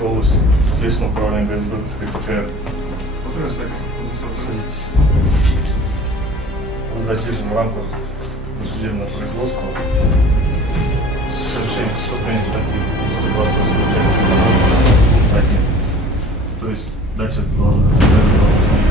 Московской области, Следственное управление ГСБ, ГПКР. Садитесь. Вы задержаны в рамках досудебного производства с совершением состояния статьи согласно своей части пункт 1. То есть дальше это должно быть